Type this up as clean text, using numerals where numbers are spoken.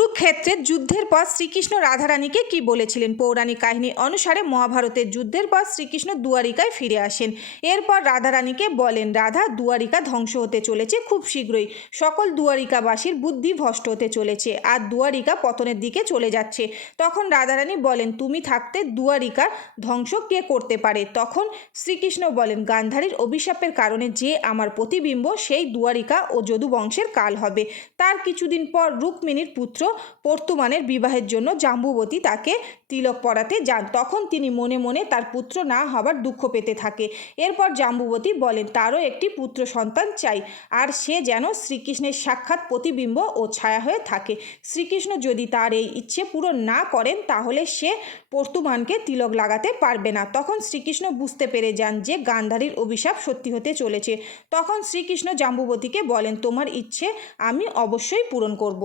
কুরুক্ষেত্রের যুদ্ধের পর শ্রীকৃষ্ণ রাধারানীকে কি বলেছিলেন? পৌরাণিক কাহিনী অনুসারে মহাভারতের যুদ্ধের পর শ্রীকৃষ্ণ দুয়ারিকায় ফিরে আসেন। এরপর রাধারানীকে বলেন, রাধা, দুয়ারিকা ধ্বংস হতে চলেছে খুব শীঘ্রই। সকল দুয়ারিকাবাসীর বুদ্ধি ভ্রষ্ট হতে চলেছে আর দুয়ারিকা পতনের দিকে চলে যাচ্ছে। তখন রাধারানী বলেন, তুমি থাকতে দুয়ারিকা ধ্বংস কে করতে পারে? তখন শ্রীকৃষ্ণ বলেন, গান্ধারীর অভিশাপের কারণে যে আমার প্রতিবিম্ব, সেই দুয়ারিকা ও যদু বংশের কাল হবে। তার কিছুদিন পর রুক্মিণীর পুত্র পর্তুমানের বিবাহের জন্য জাম্বুবতী তাকে তিলক পরাতে যান। তখন তিনি মনে মনে তার পুত্র না হবার দুঃখ পেতে থাকে। এরপর জাম্বুবতী বলেন, তারও একটি পুত্র সন্তান চাই, আর সে যেন শ্রীকৃষ্ণের সাক্ষাৎ প্রতিবিম্ব ও ছায়া হয়ে থাকে। শ্রীকৃষ্ণ যদি তার এই ইচ্ছে পূরণ না করেন, তাহলে সে পর্তুমানকে তিলক লাগাতে পারবে না। তখন শ্রীকৃষ্ণ বুঝতে পেরে যান যে গান্ধারীর অভিশাপ সত্যি হতে চলেছে। তখন শ্রীকৃষ্ণ জাম্বুবতীকে বলেন, তোমার ইচ্ছে আমি অবশ্যই পূরণ করব।